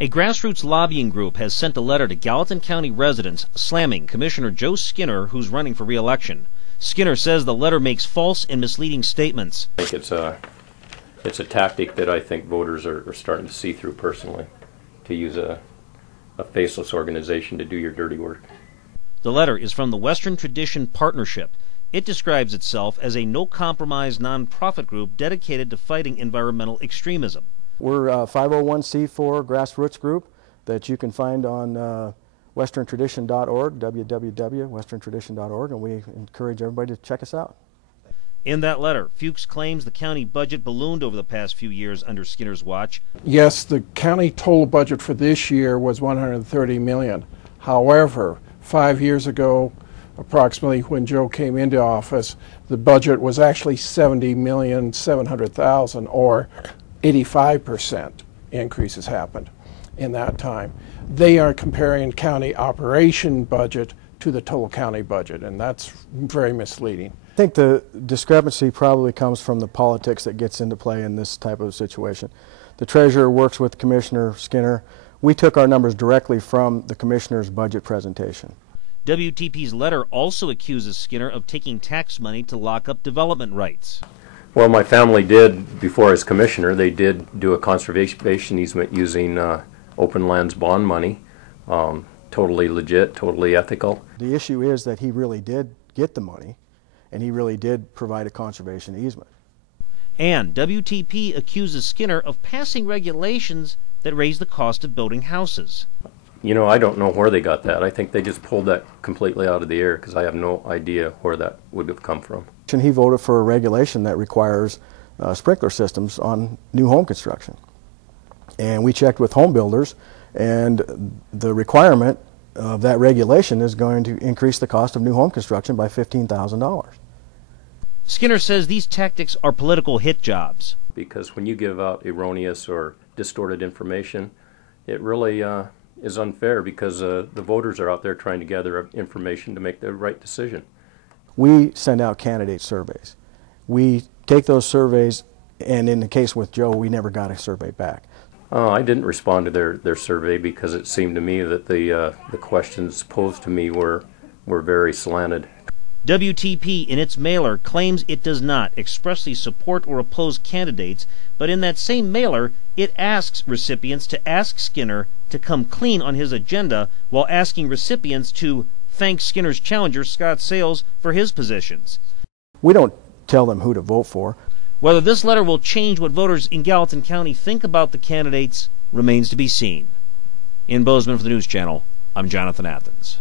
A grassroots lobbying group has sent a letter to Gallatin County residents slamming Commissioner Joe Skinner, who's running for re-election. Skinner says the letter makes false and misleading statements. I think it's a tactic that I think voters are starting to see through personally, to use a faceless organization to do your dirty work. The letter is from the Western Tradition Partnership. It describes itself as a no-compromise nonprofit group dedicated to fighting environmental extremism. We're a 501c4 grassroots group that you can find on westerntradition.org, www.westerntradition.org, and we encourage everybody to check us out. In that letter, Fuchs claims the county budget ballooned over the past few years under Skinner's watch. Yes, the county total budget for this year was $130 million. However, 5 years ago, approximately when Joe came into office, the budget was actually $70,700,000, or 85% increases happened in that time. They are comparing county operation budget to the total county budget, and that's very misleading. I think the discrepancy probably comes from the politics that gets into play in this type of situation. The treasurer works with Commissioner Skinner. We took our numbers directly from the commissioner's budget presentation. WTP's letter also accuses Skinner of taking tax money to lock up development rights. Well, my family did, before as commissioner, they did do a conservation easement using open lands bond money. Totally legit, totally ethical. The issue is that he really did get the money, and he really did provide a conservation easement. And WTP accuses Skinner of passing regulations that raise the cost of building houses. You know, I don't know where they got that. I think they just pulled that completely out of the air, because I have no idea where that would have come from. And he voted for a regulation that requires sprinkler systems on new home construction. And we checked with home builders, and the requirement of that regulation is going to increase the cost of new home construction by $15,000. Skinner says these tactics are political hit jobs. Because when you give out erroneous or distorted information, it really is unfair, because the voters are out there trying to gather information to make the right decision. We send out candidate surveys. We take those surveys, and in the case with Joe, we never got a survey back. I didn't respond to their survey because it seemed to me that the questions posed to me were very slanted. WTP, in its mailer, claims it does not expressly support or oppose candidates, but in that same mailer, it asks recipients to ask Skinner to come clean on his agenda, while asking recipients to thank Skinner's challenger, Scott Sales, for his positions. We don't tell them who to vote for. Whether this letter will change what voters in Gallatin County think about the candidates remains to be seen. In Bozeman for the News Channel, I'm Jonathan Athens.